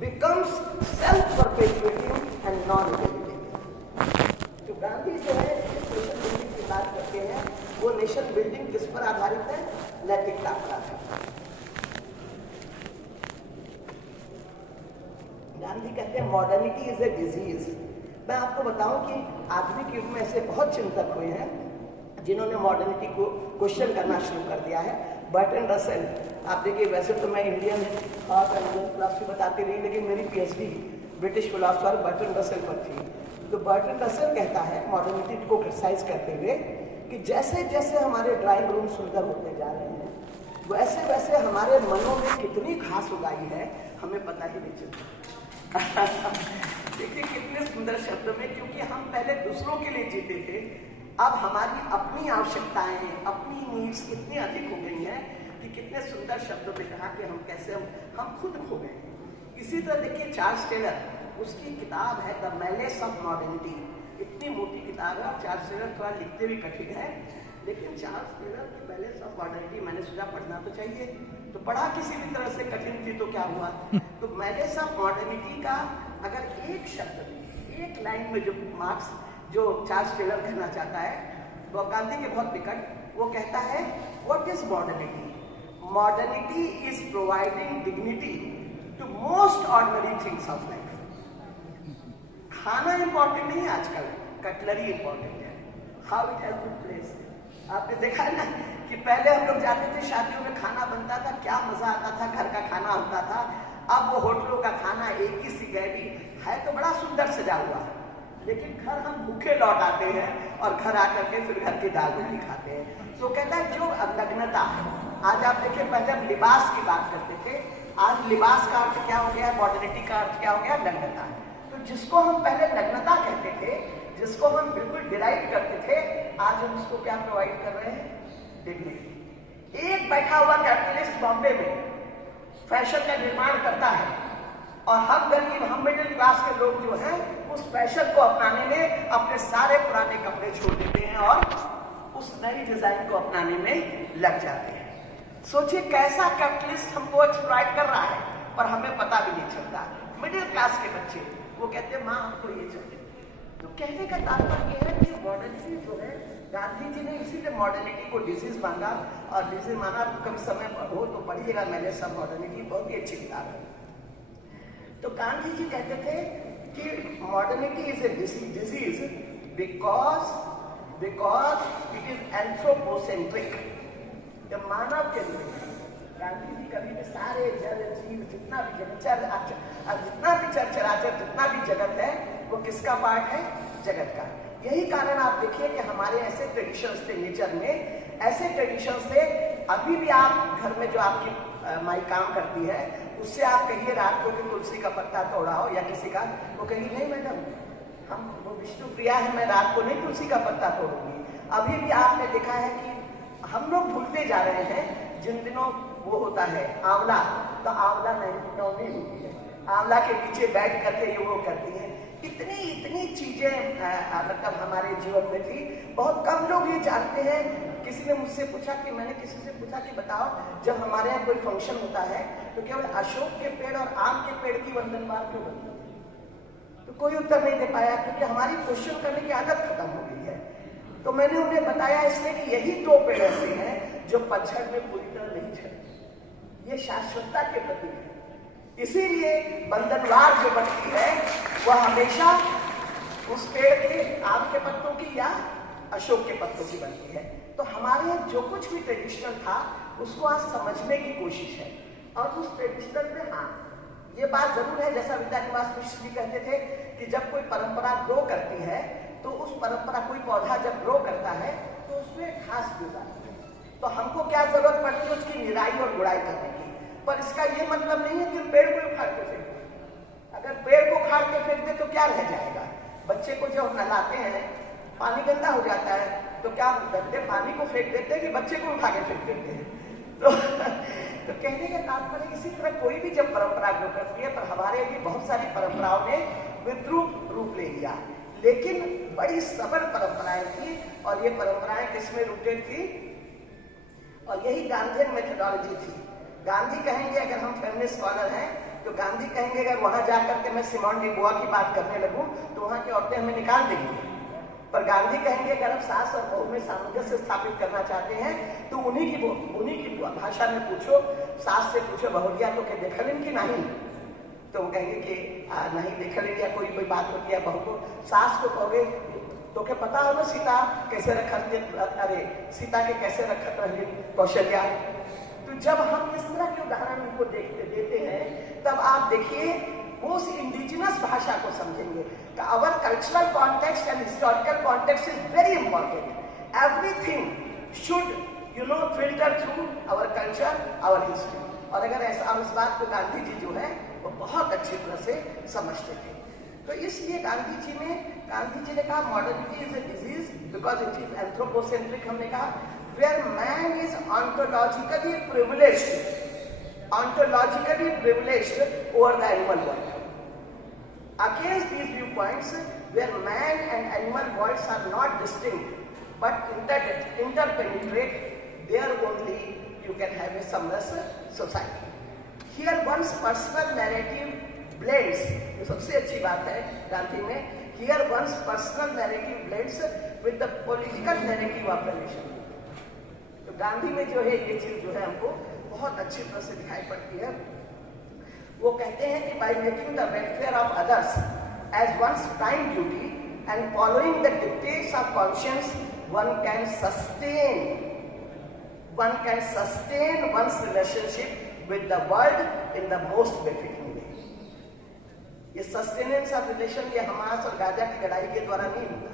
becomes self-perpetuating and non-regenerating. तो गांधी जो है नेशन बिल्डिंग की बात करते हैं, वो नेशन बिल्डिंग किस पर आधारित है? नैतिकता पर आधारित है। गांधी कहते हैं मॉडर्निटी इज ए डिजीज। मैं आपको बताऊं कि आधुनिक युग में ऐसे बहुत चिंतक हुए हैं जिन्होंने मॉडर्निटी को क्वेश्चन करना शुरू कर दिया है। बर्टन रसेल, आप देखिए, वैसे तो मैं इंडियन थॉट एंड फिलॉसफी बताती रही, लेकिन मेरी PhD British philosopher Burton Russell पर थी। तो बर्टन रसेल कहता है मॉडर्निटी को क्रिटिसाइज करते हुए कि जैसे जैसे हमारे ड्राइंग रूम सुंदर होते जा रहे हैं, वैसे वैसे हमारे मनों में कितनी घास उगाई है हमें पता ही नहीं चलता। देखिए कितने सुंदर शब्द में, क्योंकि हम पहले दूसरों के लिए जीते थे, अब हमारी अपनी आवश्यकताएं, अपनी नीड्स इतनी अधिक हो गई हैं कि कितने सुंदर शब्दों में कहा कि हम कैसे हम खुद खो गए। इसी तरह देखिए चार्ल्स टेलर, उसकी किताब है द मैलेस ऑफ मॉडर्निटी। इतनी मोटी किताब है और चार्ल्स टेलर थोड़ा लिखते भी कठिन है, लेकिन चार्ल्स टेलर की मैलेस ऑफ मॉडर्निटी मैंने सोचा पढ़ना तो चाहिए, तो पढ़ा। किसी भी तरह से कठिन थी तो क्या हुआ। तो मैलेस ऑफ मॉडर्निटी का अगर एक शब्द में, एक लाइन में जो चार्ल्स टेलर कहना चाहता है, वो गांधी के बहुत निकट, वो कहता है what is modernity? Modernity is providing dignity to most ordinary things of life. खाना इंपॉर्टेंट नहीं है आजकल, कटलरी इंपॉर्टेंट है। How it has been placed. आपने देखा है ना कि पहले हम लोग जाते थे शादियों में, खाना बनता था, क्या मजा आता था, घर का खाना होता था। अब वो होटलों का खाना एक ही सी गैबी है, तो बड़ा सुंदर सजा हुआ है, लेकिन घर हम भूखे लौट आते हैं और घर आकर के फिर घर की दाल रोटी खाते हैं। तो कहता है जो नग्नता है, आज आप देखिए, पहले हम लिबास की बात करते थे, आज लिबास का अर्थ क्या हो गया, मॉडर्निटी का अर्थ क्या हो गया, नग्नता। तो जिसको हम पहले नग्नता कहते थे, जिसको हम बिल्कुल डिराइव करते थे, आज हम उसको क्या प्रोवाइड कर रहे हैं, डिग्निटी। एक बैठा हुआ कैपिटलिस्ट बॉम्बे में फैशन का निर्माण करता है और हम गरीब, हम मिडिल क्लास के लोग जो हैं उस फैशन को अपनाने में अपने सारे पुराने कपड़े छोड़ देते हैं और उस नई डिजाइन को अपनाने में लग जाते हैं। सोचिए कैसा कैपिटलिस्ट हमको एक्सप्लॉइट कर रहा है और हमें पता भी नहीं चलता। मिडिल क्लास के बच्चे वो कहते हैं माँ हमको ये चाहिए। तो कहने का तात्पर्य है कि मॉडर्निटी जो है, गांधी जी ने इसीलिए मॉडर्निटी को डिजीज माना, और डिजीज माना तो कभी समय हो तो पढ़िएगा, मैंने सब मॉडर्निटी बहुत ही अच्छी किताब है। तो गांधी जी कहते थे कि modernity is a disease because it is anthropocentric. जब मानव के लिए, गांधी जी कभी भी सारे जल जीव जितना भी चराचर जितना भी जगत है वो किसका पार्ट है, जगत का। यही कारण आप देखिए कि हमारे ऐसे ट्रेडिशंस थे नेचर में, ऐसे ट्रेडिशंस थे। अभी भी आप घर में जो आपकी माई काम करती है, उससे आप कहिए रात को कि तुलसी का पत्ता तोड़ा हो या किसी का, वो कहिए नहीं मैडम, हम वो विष्णु प्रिया है, मैं रात को नहीं तुलसी का पत्ता तोड़ूंगी। अभी भी आपने देखा है कि हम लोग भूलते जा रहे हैं, जिन दिनों वो होता है आंवला, तो आंवला नवमी होती है, आंवला के नीचे बैठ करके ये वो करती है। इतनी चीजें मतलब हमारे जीवन में थी, बहुत कम लोग ये जानते हैं। किसी ने मुझसे पूछा कि, मैंने किसी से पूछा कि बताओ जब हमारे यहाँ कोई फंक्शन होता है तो केवल अशोक के पेड़ और आम के पेड़ की वंदनमाला क्यों बनती है? तो कोई उत्तर नहीं दे पाया, क्योंकि हमारी क्वेश्चन करने की आदत खत्म हो गई है। तो मैंने उन्हें बताया इसलिए कि यही दो पेड़ ऐसे हैं जो पतझड़ में पूरी तरह नहीं झड़ते, ये शाश्वतता के प्रतीक है। इसीलिए बंधनवार जो बनती है वह हमेशा उस पेड़ के आम के पत्तों की या अशोक के पत्तों की बनती है। तो हमारे यहाँ जो कुछ भी ट्रेडिशनल था उसको आज समझने की कोशिश है, और उस ट्रेडिशनल में हाँ ये बात जरूर है, जैसा विद्यानिवास मिश्र जी कहते थे कि जब कोई परंपरा ग्रो करती है तो उस परंपरा, कोई पौधा जब ग्रो करता है तो उसमें घास भी जाती है, तो हमको क्या जरूरत पड़ती है उसकी निराई और गुड़ाई करने की। पर इसका ये मतलब नहीं है कि पेड़ को उखाड़ के फेंक दे। अगर पेड़ को उखाड़ के फेंक दे तो क्या रह जाएगा? बच्चे को जब नहलाते हैं पानी गंदा हो जाता है तो क्या गंदे पानी को फेंक देते हैं कि बच्चे को उठा के फेंक देते हैं? तो कहने का तात्पर्य इसी तरह कोई भी जब परंपरा ग्रो करती है, पर हमारे भी बहुत सारी परंपराओं ने विद्रूप रूप ले लिया, लेकिन बड़ी सबल परंपराएं थी, और ये परंपराएं किसमें रूटेड थी? और यही गांधीयन मेथोडोलॉजी थी। गांधी कहेंगे, अगर हम फेमिनिस्ट स्कॉलर हैं तो गांधी कहेंगे अगर वहां जाकर के मैं सिमोन डी बुआ की बात करने लगूं तो वहां की औरतें हमें निकाल देंगी। पर गांधी कहेंगे अगर हम सास और बहू में सामंजस्य स्थापित करना चाहते हैं तो उन्हीं की भाषा में पूछो, सास से पूछो बहुरिया तो क्या देखलिन कि नहीं, तो वो कहेंगे कि नहीं देखलिन, या कोई बात होती है बहू को, सास को कहोगे तो क्या पता हो ना सीता कैसे रखत, अरे सीता के कैसे रखत रही कौशल्या। तो जब हम इस तरह के उदाहरण उनको देते हैं तब आप देखिए वो उस इंडिजिनस भाषा को समझेंगे। Our cultural context and historical context is very important. Everything should filter through our culture, our history. और अगर ऐसा, इस बात को गांधी जी जो है वो बहुत अच्छी तरह से समझते थे। तो इसलिए गांधी जी ने कहा modernity is a disease because it is anthropocentric. हमने कहा where man is ontologically privileged over the animal world. Against these viewpoints, where man and animal worlds are not distinct but interpenetrate, there only you can have a sumless society. Here one's personal narrative blends. ये सबसे अच्छी बात है गांधी में. Here one's personal narrative blends with the political narrative of the nation. तो गांधी में जो है ये चीज जो है हमको बहुत अच्छी तरह से दिखाई पड़ती है। वो कहते हैं कि by making the welfare of others as one's prime duty and following the dictates of conscience one can sustain one's relationship with the world in the most benefiting way. ये सस्टेनेंस ऑफ रिलेशन ये Hamas और Gaza की लड़ाई के द्वारा नहीं होता।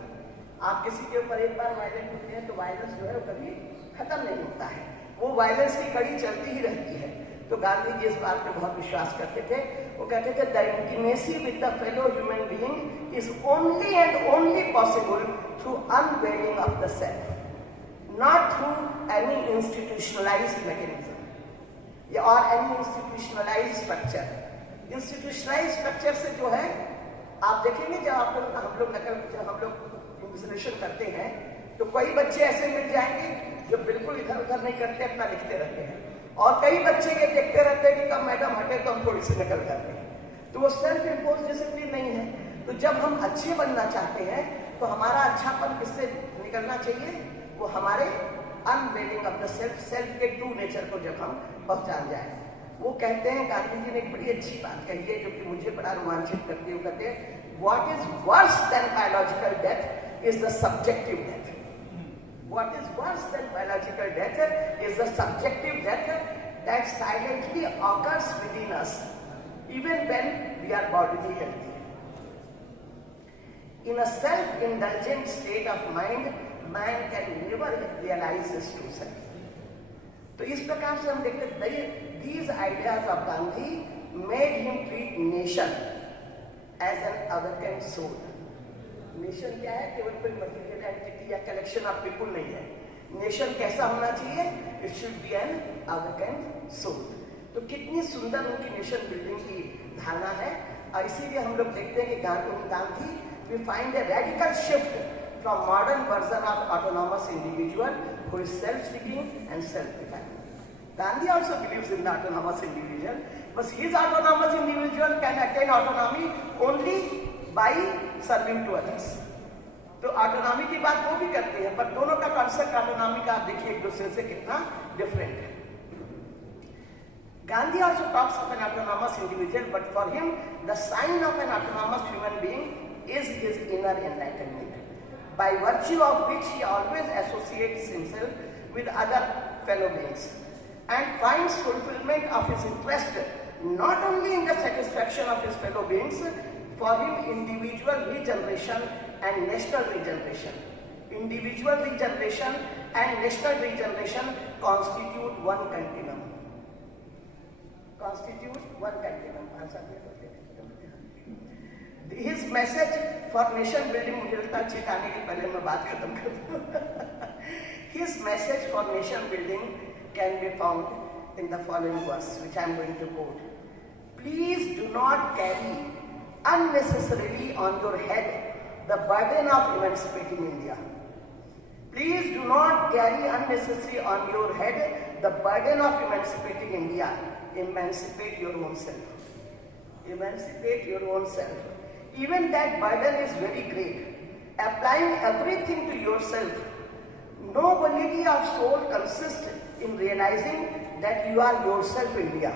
आप किसी के ऊपर एक बार वायलेंस होते हैं तो वायलेंस जो है वो कभी खत्म नहीं होता है, वो वायलेंस की कड़ी चलती ही रहती है। तो गांधी जी इस बात पे बहुत विश्वास करते थे। वो कहते थे the intimacy with the fellow human being is only and only possible through unveiling of the self, not through any institutionalised mechanism या और any institutionalised structure. Institutionalised structure से जो है आप देखेंगे जब हम लोग इन्विजिलेशन करते हैं तो कई बच्चे ऐसे मिल जाएंगे जो बिल्कुल इधर उधर नहीं करते, अपना लिखते रहते हैं, और कई बच्चे ये देखते रहते हैं कि कब मैडम हटे तो हम थोड़ी सी नकल करते हैं। तो वो सेल्फ इम्पोज डिसिप्लिन नहीं है। तो जब हम अच्छे बनना चाहते हैं तो हमारा अच्छापन किससे निकलना चाहिए? वो हमारे अनवेलिंग ऑफ द सेल्फ के ट्रू नेचर को जब हम पहचान जाए। वो कहते हैं, गांधी जी ने एक बड़ी अच्छी बात कही है जो कि मुझे बड़ा रोमांचित करती है। वो कहते हैं what is worse than biological death is the subjective death. What is worse than biological death is the subjective death that silently occurs within us, even when we are bodily healthy. In a self-indulgent state of mind, man can never realize his true self. तो इस प्रकार से हम देखते हैं these ideas of Gandhi made him treat nation as an awakened soul. Nation क्या है? केवल कोई मटेरियल एंटिटी या कलेक्शन ऑफ पीपुल नहीं है। नेशन कैसा होना चाहिए? It should be an awakened soul. तो कितनी सुंदर उनकी नेशन बिल्डिंग की धारणा है। और इसीलिए हम लोग देखते हैं कि Gandhi we find a radical shift from modern version of autonomous individual who is self seeking and self defined. Gandhi also believes in the autonomous individual, but his autonomous individual can attain autonomy only by serving to others. तो autonomy की बात वो भी करते हैं, पर दोनों का कॉन्सेप्ट ऑटोनॉमी का आप देखिए एक दूसरे से कितना डिफरेंट है। Gandhi also talks of an autonomous individual, but for him the sign of an autonomous human being is his inner enlightenment, by virtue of which he always associates himself with other fellow beings and finds fulfillment of his interest not only in the satisfaction of his fellow beings. For him, individual regeneration and national regeneration constitute one continuum. His message for nation building, मुझे लगता है चिताने के पहले मैं बात खत्म कर दूं। His message for nation building can be found in the following verse, which I am going to quote. Please do not carry unnecessarily on your head the burden of emancipating India. Please do not carry unnecessarily on your head the burden of emancipating India, emancipate your own self. Emancipate your own self. Even that burden is very great. Applying everything to yourself. Nobility of soul consists in realizing that you are yourself India.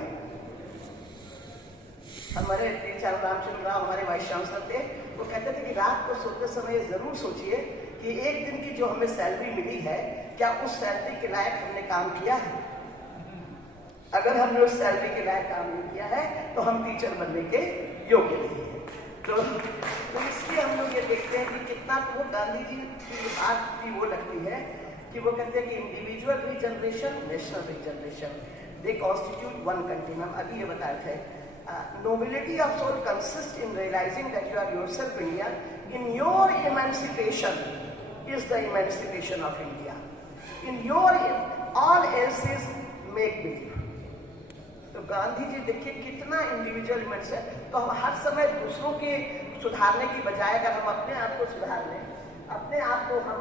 हमारे teacher Ramchandra Rao हमारे vice chancellor थे, वो कहते थे कि रात को सोते समय जरूर सोचिए कि एक दिन की जो हमें सैलरी मिली है, क्या उस सैलरी के लायक हमने काम किया है? अगर हमने उस सैलरी के लायक काम नहीं किया है तो हम टीचर बनने के योग्य नहीं है। तो इसलिए हम लोग ये देखते हैं कि कितना तो वो गांधी जी की बात भी वो लगती है कि वो कहते हैं कि individual regeneration, national regeneration, they constitute one country. हम अभी ये बताए थे, nobility of soul consists in realizing that you are yourself India. In your emancipation is the emancipation of India. In your all else is make believe. तो गांधी जी देखिए कितना individual immense है। तो हम हर समय दूसरों के सुधारने की बजाय अगर हम अपने आप को सुधार लें, अपने आप को हम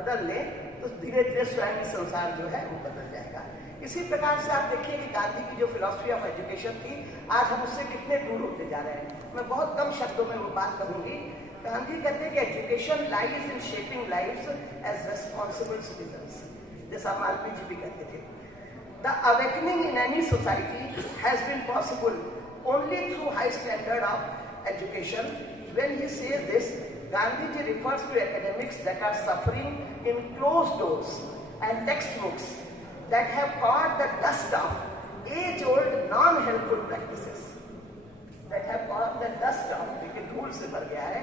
बदल लें, तो धीरे धीरे स्वयं की संसार जो है वो बदल जाएगा। इसी प्रकार से आप देखिए कि गांधी की जो फिलॉसफी ऑफ एजुकेशन थी, आज हम उससे कितने दूर होते जा रहे हैं। मैं बहुत कम शब्दों में वो बात कहूंगी। गांधी कहते हैं कि education lies in shaping lives as responsible citizens, जैसा मालवीय जी भी कहते थे। The awakening in any society has been possible only through high standard of education. When he says this, Gandhiji refers to academics that are suffering in closed doors and textbooks that have caught the dust of age-old non-helpful practices. That have caught the dust of, देखिए धूल से भर गया है।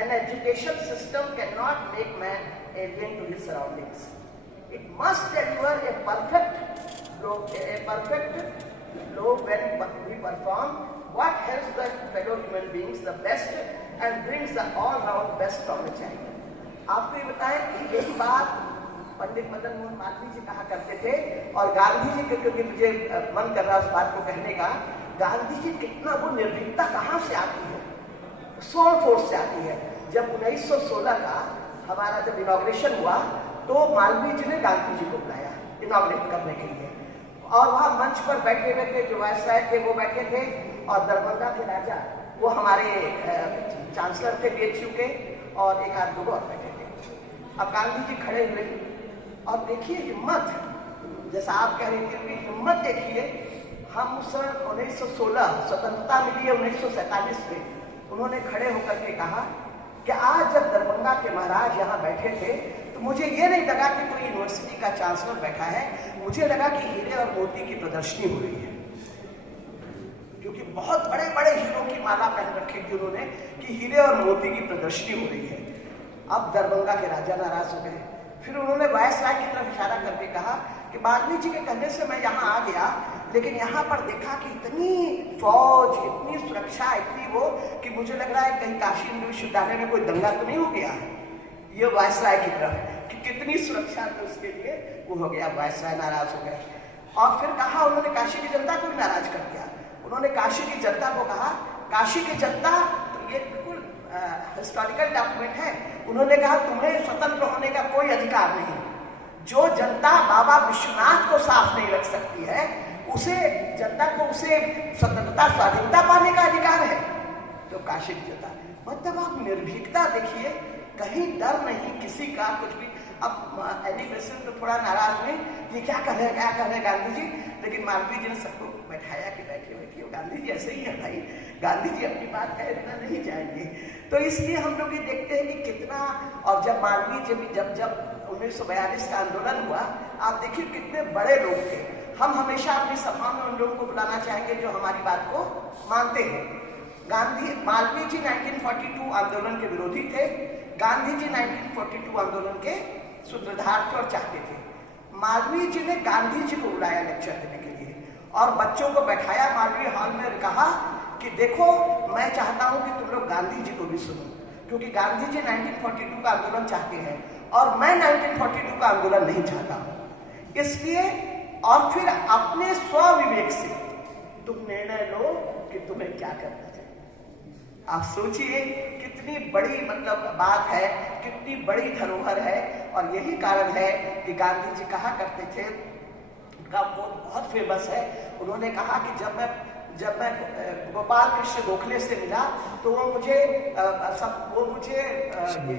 An education system cannot make man alien to his surroundings. It must deliver a perfect law when we perform what helps the fellow human beings the best and brings the all-round best from the child. आपको ये बताएं कि यही बात पंडित मदन मोहन मालवीय जी कहा करते थे, और गांधी जी के, क्योंकि मुझे मन कर रहा उस बात को कहने का, गांधी जी कितना वो निर्भीकता कहाँ से आती है, सोल फोर्स से आती है। जब 1916 का हमारा जब इनॉग्रेशन हुआ तो मालवीय जी ने गांधी जी को बुलाया इनॉग्रेट करने के लिए, और वहां मंच पर बैठे हुए थे जो वायसराय थे वो बैठे थे, और दरभंगा के राजा वो हमारे चांसलर थे बीएचयू के, और एक आध दो और बैठे थे। अब गांधी जी खड़े हुए और देखिए हिम्मत, जैसा आप कह रही थी हिम्मत देखिए। हम उस 1916 स्वतंत्रता मिली है 1947 में, उन्होंने खड़े होकर के कहा कि आज जब दरभंगा के महाराज यहाँ बैठे थे तो मुझे ये नहीं लगा कि कोई यूनिवर्सिटी का चांसलर बैठा है, मुझे लगा कि हीरे और मोती की प्रदर्शनी हो रही है, क्योंकि बहुत बड़े बड़े हीरों की माला पहन रखी थी उन्होंने कि हीरे और मोती की प्रदर्शनी हो रही है। अब दरभंगा के राजा नाराज हो गए। फिर उन्होंने वायसराय की तरफ इशारा करके कहा कि मालवीय जी के कहने से मैं यहाँ आ गया, लेकिन यहाँ पर देखा कि इतनी फौज, इतनी सुरक्षा, इतनी वो कि मुझे लग रहा है कहीं काशी हिंदू विश्वविद्यालय में कोई दंगा तो नहीं हो गया। ये वायसराय की तरफ कि कितनी सुरक्षा थी उसके लिए वो हो गया, वायसराय नाराज हो गए। और फिर कहा उन्होंने काशी की जनता को भी नाराज कर दिया। उन्होंने काशी की जनता को कहा, काशी की जनता, तो ये बिल्कुल हिस्टोरिकल डॉक्यूमेंट है, उन्होंने कहा तुम्हें स्वतंत्र होने का कोई अधिकार नहीं। जो जनता बाबा विश्वनाथ को साफ नहीं रख सकती है, उसे जनता को उसे स्वतंत्रता स्वाधीनता पाने का अधिकार है। तो काशी की जनता, मतलब आप निर्भीकता देखिए, कहीं डर नहीं किसी का कुछ भी। अब एनी बेसेंट तो थोड़ा नाराज हुए, ये क्या कर रहे हैं गांधी जी, लेकिन मालवीय जी ने सबको बैठाया कि बैठे गांधी जी ऐसे ही है भाई, गांधी जी अपनी बात कहे बिना नहीं जाएंगे। तो इसलिए हम लोग ये देखते हैं कि कितना, और जब मालवीय जी जब 1942 का आंदोलन हुआ, आप देखिए कितने बड़े लोग थे। हम हमेशा अपनी सभा में उन लोगों को बुलाना चाहेंगे जो हमारी बात को मानते हैं। मालवीय जी 1942 आंदोलन के विरोधी थे, गांधी जी 1942 आंदोलन के सूत्रधार थे और चाहते थे। मालवीय जी ने गांधी जी को बुलाया लेक्चर देने के लिए और बच्चों को बैठाया मालवीय हॉल में, कहा कि देखो मैं चाहता हूं कि तुम लोग गांधी जी को भी सुनो, क्योंकि गांधी जी 1942 का आंदोलन चाहते हैं और मैं 1942 का आंदोलन नहीं चाहता हूं। इसलिए और फिर अपने स्वविवेक से तुम निर्णय लो कि तुम्हें क्या करना चाहिए। आप सोचिए कितनी बड़ी मतलब बात है, कितनी बड़ी धरोहर है। और यही कारण है कि गांधी जी कहा करते थे का कोट बहुत फेमस है। उन्होंने कहा कि जब मैं गोपाल कृष्ण गोखले से मिला तो वो मुझे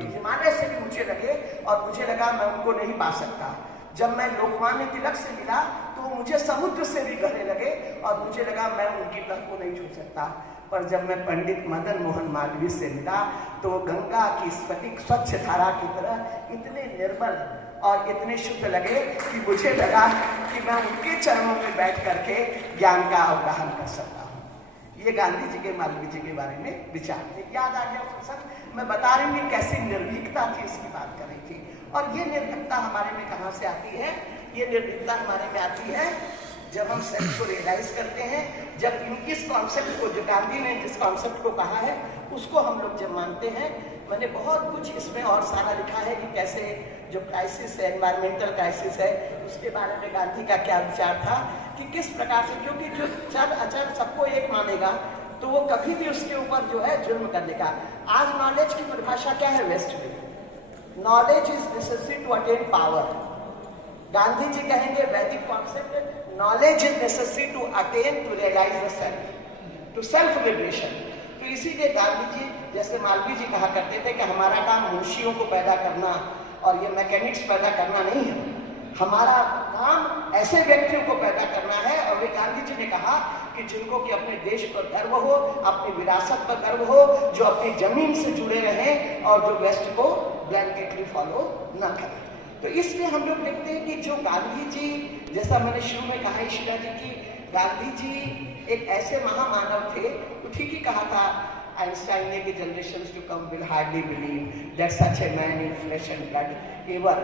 हिमालय से भी ऊंचे लगे और मुझे लगा मैं उनको नहीं पा सकता। जब मैं लोकमान्य तिलक से मिला तो वो मुझे समुद्र से भी गहरे लगे और मुझे लगा मैं उनकी तह को नहीं छू सकता। पर जब मैं पंडित मदन मोहन मालवीय से मिला तो गंगा की स्फटिक स्वच्छ धारा की तरह इतने निर्मल और इतने शुद्ध लगे कि मुझे लगा कि मैं उनके चरणों में बैठ करके ज्ञान का अवगाहन कर सकता हूँ। ये गांधी जी के मालवीय जी के बारे में विचार थे। याद आ गया प्रसंग, मैं बता रही हूँ कैसी निर्भीकता थी, इसकी बात कर रही थी। और ये निर्भीकता हमारे में कहाँ से आती है? ये निर्भीकता हमारे में आती है जब हम सेल्फ को रियलाइज करते हैं, जब इस कॉन्सेप्ट को, जो गांधी ने जिस कॉन्सेप्ट को कहा है उसको हम लोग जब मानते हैं। मैंने बहुत कुछ इसमें और सारा लिखा है कि कैसे जो क्राइसिस है, एनवायरमेंटल क्राइसिस है, उसके बारे में गांधी का क्या विचार था कि किस प्रकार से, क्योंकि जो चर अचर सबको एक मानेगा तो वो कभी भी उसके ऊपर जो है जुल्म करने का। आज नॉलेज की परिभाषा क्या है वेस्ट में? Knowledge is necessary to attain power. Gandhi ji कहेंगे Vedic concept, knowledge is necessary to attain to realise the self, to self liberation. तो इसीलिए गांधी जी, जैसे मालवीय जी कहा करते थे कि हमारा काम मुंशियों को पैदा करना और ये मैकेनिक्स पैदा करना नहीं है, हमारा काम ऐसे व्यक्तियों को पैदा करना है। और वे गांधी जी ने कहा कि जिनको कि अपने देश पर गर्व हो, अपनी विरासत पर गर्व हो, जो अपनी जमीन से जुड़े रहें और जो वेस्ट को ब्लैंकेटली फॉलो न करें। तो इसलिए हम लोग देखते हैं कि जो गांधी जी, जैसा मैंने शुरू में कहा ईशिता जी की, गांधी जी एक ऐसे महामानव थे। तो ठीक ही कहा था आइंस्टाइन ने कि generations to come will hardly believe that such a man in flesh and blood ever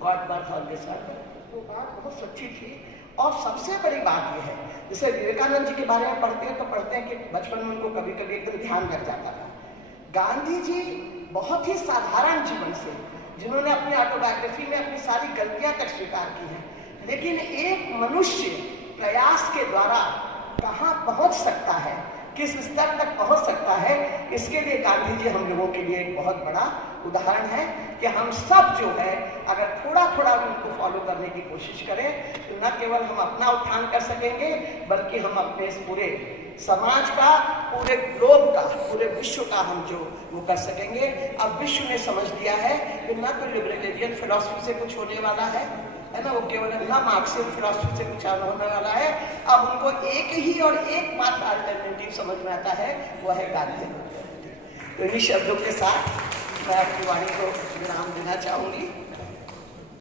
got birth on this earth. तो बात बहुत सच्ची थी। और सबसे बड़ी बात यह है, जैसे विवेकानंद जी के बारे में पढ़ते हैं तो पढ़ते हैं कि बचपन में उनको कभी कभी एकदम ध्यान लग जाता था। गांधी जी बहुत ही साधारण जीवन से, जिन्होंने अपनी ऑटोबायोग्राफी में अपनी सारी गलतियां तक स्वीकार की हैं, लेकिन एक मनुष्य प्रयास के द्वारा कहाँ पहुंच सकता है, किस स्तर तक पहुंच सकता है, इसके लिए गांधी जी हम लोगों के लिए एक बहुत बड़ा उदाहरण है कि हम सब जो है अगर थोड़ा थोड़ा भी उनको फॉलो करने की कोशिश करें तो न केवल हम अपना उत्थान कर सकेंगे, बल्कि हम अपने इस पूरे समाज का, पूरे ग्लोब का, पूरे विश्व का हम जो वो कर सकेंगे। अब विश्व ने समझ लिया है कि न तो लिबरलियन फिलॉसफी से कुछ होने वाला है ना, वो केवल न मार्क्सियन फिलॉसफी से कुछ होने वाला है। अब उनको एक ही और एकमात्र अल्टरनेटिव समझ में आता है, वो है गांधी। तो इन्हीं शब्दों के साथ मैं अपनी वाणी को विराम देना चाहूंगी।